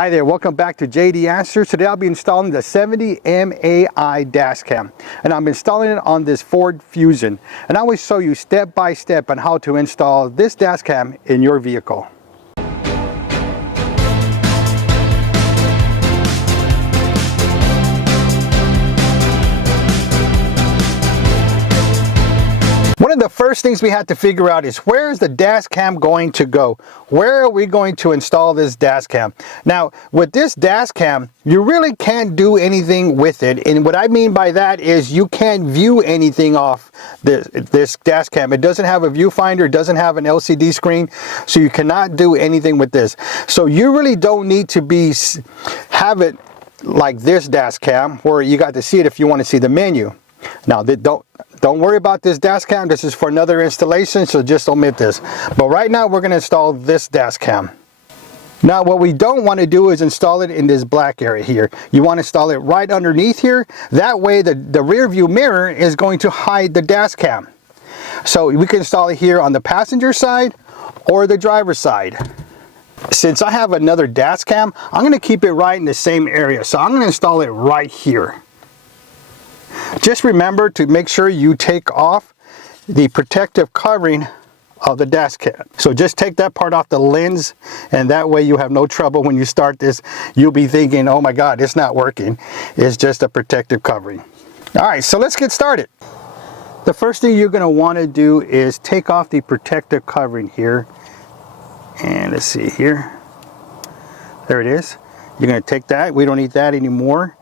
Hi there, welcome back to JD Answers. Today I'll be installing the 70 MAI dash cam, and I'm installing it on this Ford Fusion, and I will show you step by step on how to install this dash cam in your vehicle. One of the first things we had to figure out is, where is the dash cam going to go? Where are we going to install this dash cam? Now, with this dash cam, you really can't do anything with it. And what I mean by that is you can't view anything off this dash cam. It doesn't have a viewfinder, it doesn't have an LCD screen, so you cannot do anything with this. So you really don't need to have it like this dash cam, where you got to see it if you want to see the menu. Now, don't worry about this dash cam. This is for another installation, so just omit this. But right now we're going to install this dash cam. Now, what we don't want to do is install it in this black area here. You want to install it right underneath here. That way the rear view mirror is going to hide the dash cam. So we can install it here on the passenger side or the driver's side. Since I have another dash cam, I'm going to keep it right in the same area. So I'm going to install it right here. Just remember to make sure you take off the protective covering of the dash cam. So just take that part off the lens, and that way you have no trouble when you start this. You'll be thinking, oh my God, it's not working. It's just a protective covering. All right, so let's get started. The first thing you're going to want to do is take off the protective covering here. And let's see here. There it is. You're going to take that. We don't need that anymore.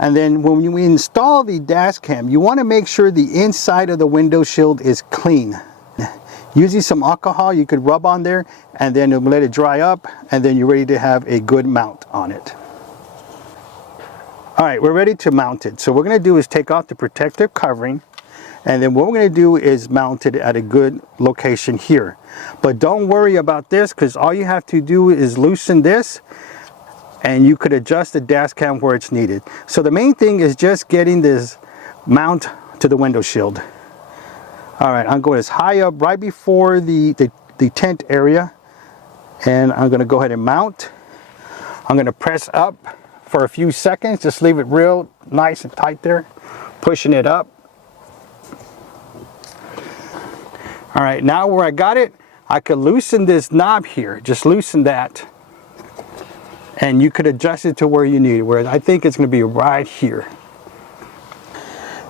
And then when we install the dash cam, you want to make sure the inside of the window shield is clean. Using some alcohol, you could rub on there, and then let it dry up, and then you're ready to have a good mount on it. All right, we're ready to mount it. So what we're going to do is take off the protective covering, and then what we're going to do is mount it at a good location here. But don't worry about this, because all you have to do is loosen this, and you could adjust the dash cam where it's needed. So the main thing is just getting this mount to the window shield. All right, I'm going as high up right before the tent area, and I'm going to go ahead and mount. I'm going to press up for a few seconds, just leave it real nice and tight there, pushing it up. All right, now where I got it, I could loosen this knob here, just loosen that. And you could adjust it to where you need it, where I think it's going to be right here.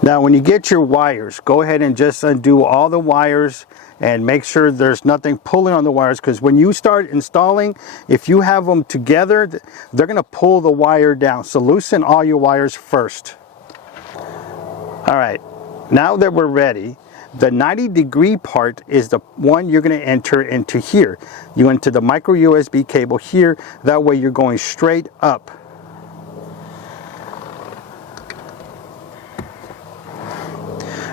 Now, when you get your wires, go ahead and just undo all the wires and make sure there's nothing pulling on the wires, because when you start installing, if you have them together, they're going to pull the wire down. So loosen all your wires first. All right, now that we're ready, the 90-degree part is the one you're going to enter into here. You enter the micro USB cable here. That way you're going straight up.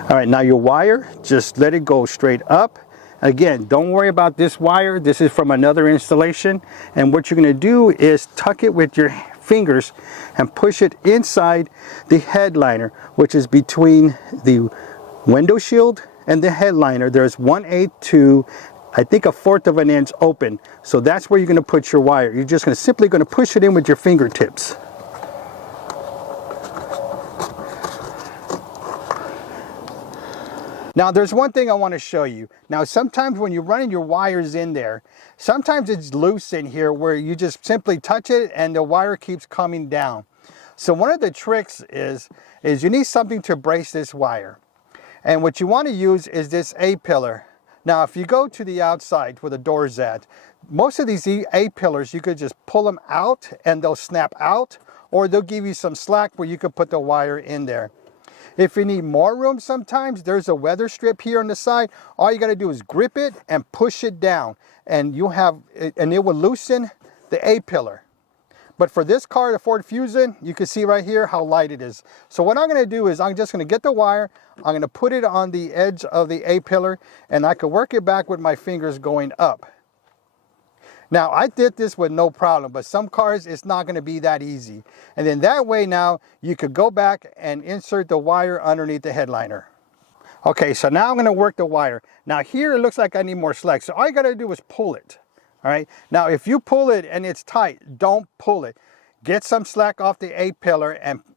All right, now your wire, just let it go straight up. Again, don't worry about this wire. This is from another installation. And what you're going to do is tuck it with your fingers and push it inside the headliner, which is between the window shield and the headliner. There's 1/8 to, I think, 1/4 of an inch open. So that's where you're going to put your wire. You're just simply going to push it in with your fingertips. Now, there's one thing I want to show you. Now, sometimes when you're running your wires in there, sometimes it's loose in here where you just simply touch it and the wire keeps coming down. So one of the tricks is you need something to brace this wire. And what you want to use is this A-pillar. Now, if you go to the outside where the door's at, most of these A-pillars, you could just pull them out and they'll snap out, or they'll give you some slack where you could put the wire in there. If you need more room, sometimes there's a weather strip here on the side. All you got to do is grip it and push it down, and it will loosen the A-pillar. But for this car, the Ford Fusion, you can see right here how light it is. So what I'm going to do is I'm just going to get the wire, I'm going to put it on the edge of the A-pillar, and I can work it back with my fingers going up. Now, I did this with no problem, but some cars, it's not going to be that easy. And then that way now, you could go back and insert the wire underneath the headliner. Okay, so now I'm going to work the wire. Now here, it looks like I need more slack. So all you got to do is pull it. All right, now if you pull it and it's tight, don't pull it. Get some slack off the A-pillar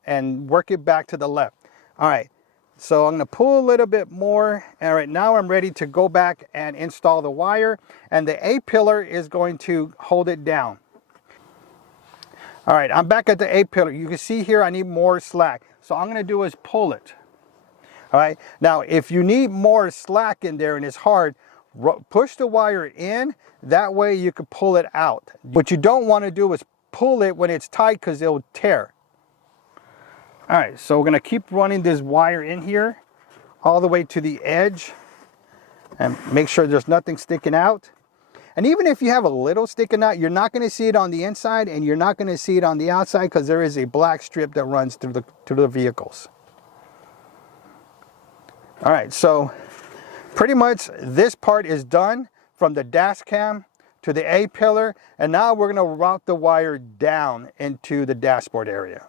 and work it back to the left. All right, so I'm gonna pull a little bit more. All right, now I'm ready to go back and install the wire, and the A-pillar is going to hold it down. All right, I'm back at the A-pillar. You can see here I need more slack. So all I'm gonna do is pull it. All right, now if you need more slack in there and it's hard, push the wire in, that way you can pull it out. What you don't want to do is pull it when it's tight because it'll tear. All right, so we're going to keep running this wire in here all the way to the edge and make sure there's nothing sticking out. And even if you have a little sticking out, you're not going to see it on the inside and you're not going to see it on the outside because there is a black strip that runs through the vehicles. All right, so pretty much this part is done from the dash cam to the A-pillar, and now we're going to route the wire down into the dashboard area.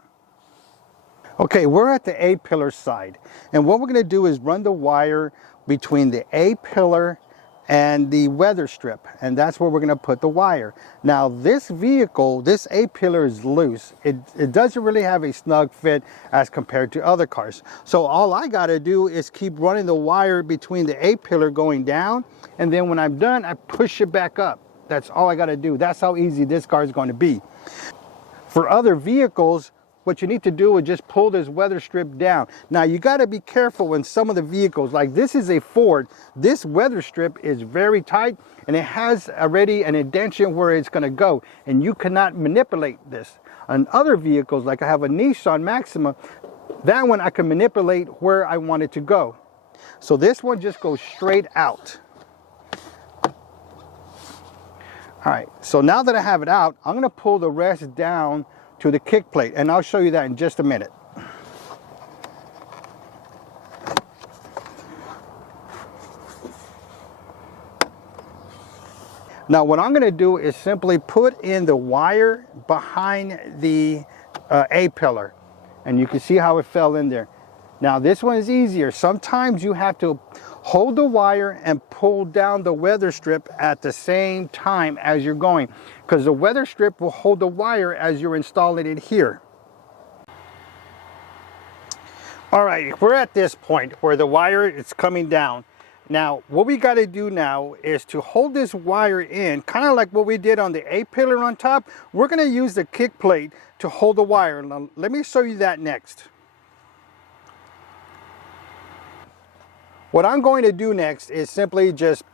Okay, we're at the A-pillar side, and what we're going to do is run the wire between the A-pillar and the weather strip, and that's where we're going to put the wire. Now this vehicle, this A-pillar is loose. It doesn't really have a snug fit as compared to other cars. So all I got to do is keep running the wire between the A-pillar going down, and then when I'm done, I push it back up. That's all I got to do. That's how easy this car is going to be. For other vehicles, what you need to do is just pull this weather strip down. Now you got to be careful when some of the vehicles, like this is a Ford, this weather strip is very tight and it has already an indentation where it's going to go, and you cannot manipulate this. On other vehicles, like I have a Nissan Maxima, that one I can manipulate where I want it to go. So this one just goes straight out. All right, so now that I have it out, I'm going to pull the rest down to the kick plate, and I'll show you that in just a minute. Now what I'm going to do is simply put in the wire behind the A-pillar, and you can see how it fell in there. Now this one is easier. Sometimes you have to hold the wire and pull down the weather strip at the same time as you're going, because the weather strip will hold the wire as you're installing it here. All right, we're at this point where the wire is coming down. Now what we got to do now is to hold this wire in, kind of like what we did on the A-pillar on top. We're going to use the kick plate to hold the wire. Now, let me show you that next. What I'm going to do next is simply just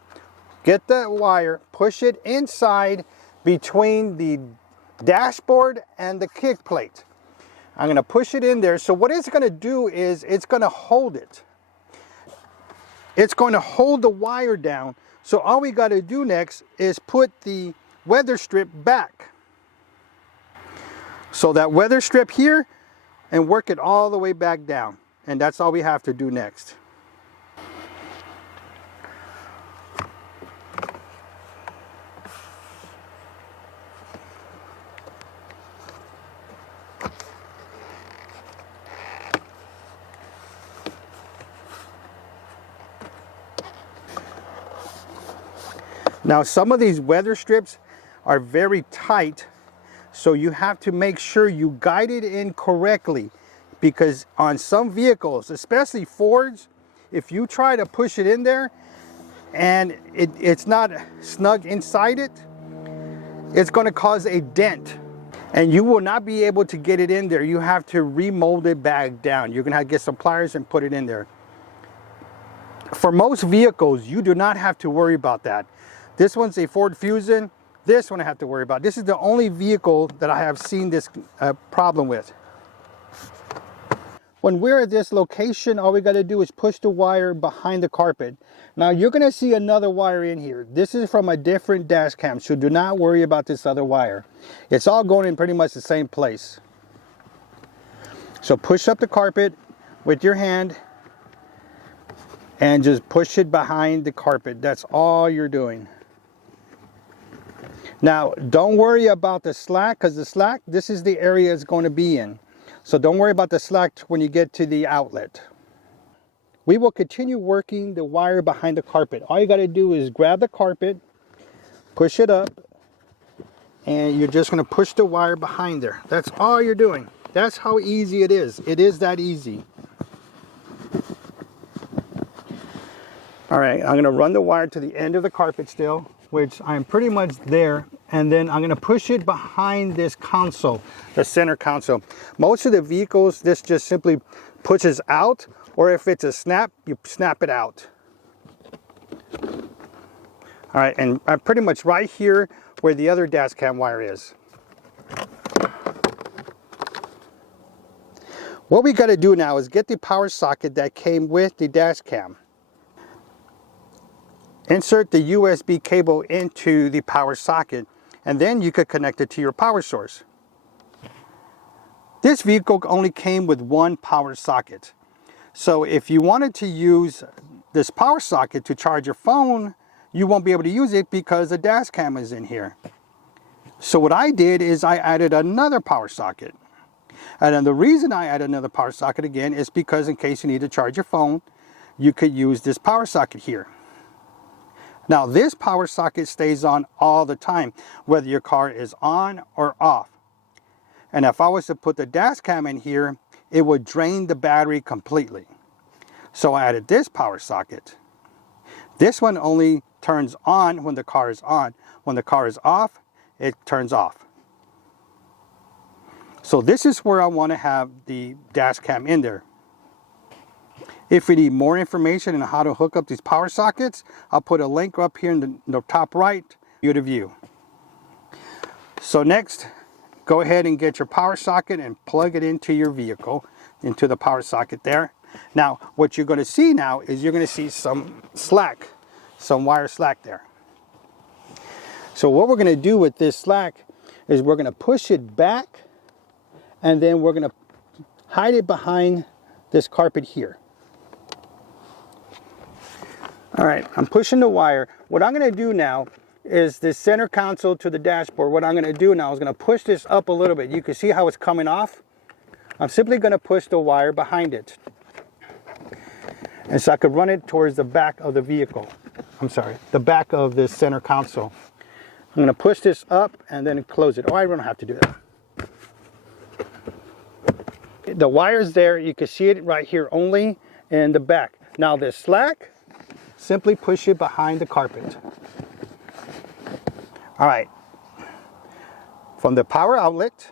get the wire, push it inside between the dashboard and the kick plate. I'm going to push it in there. So what it's going to do is it's going to hold it. It's going to hold the wire down. So all we got to do next is put the weather strip back. So that weather strip here, and work it all the way back down. And that's all we have to do next. Now some of these weather strips are very tight, so you have to make sure you guide it in correctly, because on some vehicles, especially Fords, if you try to push it in there and it's not snug inside it, it's going to cause a dent and you will not be able to get it in there. You have to remold it back down. You're going to have to get some pliers and put it in there. For most vehicles, you do not have to worry about that. This one's a Ford Fusion. This one I have to worry about. This is the only vehicle that I have seen this problem with. When we're at this location, all we got to do is push the wire behind the carpet. Now you're going to see another wire in here. This is from a different dash cam, so do not worry about this other wire. It's all going in pretty much the same place. So push up the carpet with your hand and just push it behind the carpet. That's all you're doing. Now don't worry about the slack, because the slack, this is the area it's going to be in. So don't worry about the slack when you get to the outlet. We will continue working the wire behind the carpet. All you got to do is grab the carpet, push it up, and you're just going to push the wire behind there. That's all you're doing. That's how easy it is. It is that easy. All right, I'm going to run the wire to the end of the carpet still, which I'm pretty much there, and then I'm going to push it behind this console, the center console. Most of the vehicles, this just simply pushes out, or if it's a snap, you snap it out. All right, and I'm pretty much right here where the other dash cam wire is. What we got to do now is get the power socket that came with the dash cam. Insert the USB cable into the power socket, and then you could connect it to your power source. This vehicle only came with one power socket. So if you wanted to use this power socket to charge your phone, you won't be able to use it because the dash cam is in here. So what I did is I added another power socket. And then the reason I added another power socket again is because in case you need to charge your phone, you could use this power socket here. Now this power socket stays on all the time, whether your car is on or off. And if I was to put the dash cam in here, it would drain the battery completely. So I added this power socket. This one only turns on when the car is on. When the car is off, it turns off. So this is where I want to have the dash cam in there. If we need more information on how to hook up these power sockets, I'll put a link up here in the top right for you to view. So next, go ahead and get your power socket and plug it into your vehicle, into the power socket there. Now, what you're going to see now is you're going to see some slack, some wire slack there. So what we're going to do with this slack is we're going to push it back, and then we're going to hide it behind this carpet here. All right, I'm pushing the wire. What I'm going to do now is this center console to the dashboard. What I'm going to do now is going to push this up a little bit. You can see how it's coming off. I'm simply going to push the wire behind it. And so I could run it towards the back of the vehicle. I'm sorry, the back of this center console. I'm going to push this up and then close it. Oh, I don't have to do that. The wire's there. You can see it right here only in the back. Now this slack, simply push it behind the carpet. All right. From the power outlet,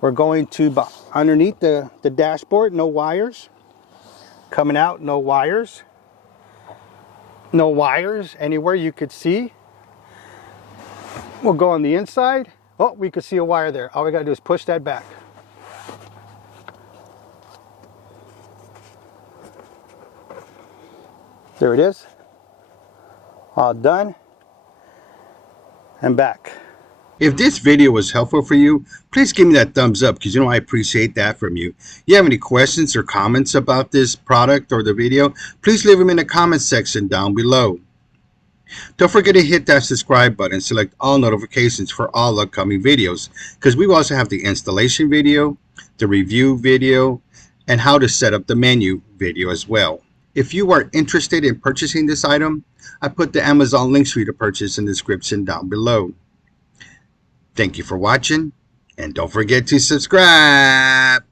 we're going to underneath the dashboard, no wires. Coming out, no wires. No wires anywhere you could see. We'll go on the inside. Oh, we could see a wire there. All we got to do is push that back. There it is. All done. And back. If this video was helpful for you, please give me that thumbs up because you know I appreciate that from you. If you have any questions or comments about this product or the video, please leave them in the comments section down below. Don't forget to hit that subscribe button and select all notifications for all upcoming videos because we also have the installation video, the review video, and how to set up the menu video as well. If you are interested in purchasing this item, I put the Amazon links for you to purchase in the description down below. Thank you for watching, and don't forget to subscribe.